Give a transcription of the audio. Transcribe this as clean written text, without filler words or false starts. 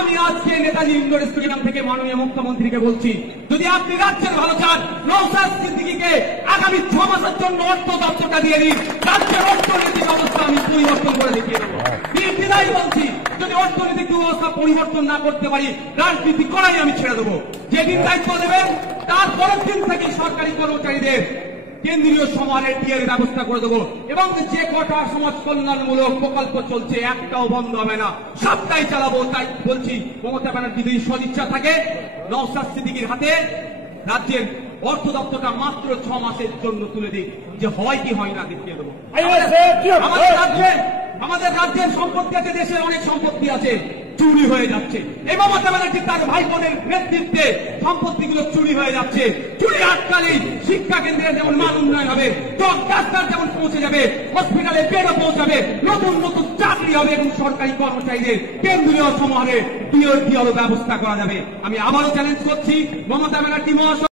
আমি আজকে Netaji indoor stadium থেকে মাননীয় মুখ্যমন্ত্রীকে বলছি, যদি আপনি রাজ্যের ভালো চান, নওশাদ সিদ্দিকীকে আগামী 6 মাসের জন্য অর্থ দপ্তরটা দিয়ে দিন। রাজ্যের অর্থনীতির অবস্থা আমি পরিবর্তন করে দেখিয়ে দেবো। বিদায় বলছি, যদি অর্থনৈতিক ব্যবস্থা পরিবর্তন না করতে পারি, রাজনীতি করাই আমি ছেড়ে দেবো। যেদিন দায়িত্ব দেবেন তার পরের দিন থেকে সরকারি কর্মচারীদের কেন্দ্রীয় সমানের টিএর ব্যবস্থা করে দেবো, এবং যে কটা সমাজ কল্যাণমূলক প্রকল্প চলছে একটাও বন্ধ হবে না, সবটাই চালাবো। তাই বলছি, মমতা ব্যানার্জি যদি সদিচ্ছা থাকে, নওশাদ সিদ্দিকীর হাতে রাজ্যের অর্থ দপ্তরটা মাত্র 6 মাসের জন্য তুলে দিই, যে হয় কি হয় না দেখিয়ে দেবো। আমাদের রাজ্যের সম্পত্তি আছে, দেশের অনেক সম্পত্তি আছে, চুরি হয়ে যাচ্ছে। এই মমতা ব্যানার্জি তার ভাই বোনের নেতৃত্বে সম্পত্তিগুলো চুরি হয়ে যাচ্ছে। চুরি আটকালেই শিক্ষা কেন্দ্রে যেমন মান উন্নয়ন হবে, ডাক্তার যেমন পৌঁছে যাবে, হসপিটালে বেডও পৌঁছাবে, নতুন নতুন চাকরি হবে, এবং সরকারি কর্মচারীদের কেন্দ্রীয় সমানে টিওর ব্যবস্থা করা যাবে। আমি আবারও চ্যালেঞ্জ করছি মমতা ব্যানার্জি মহাশয়।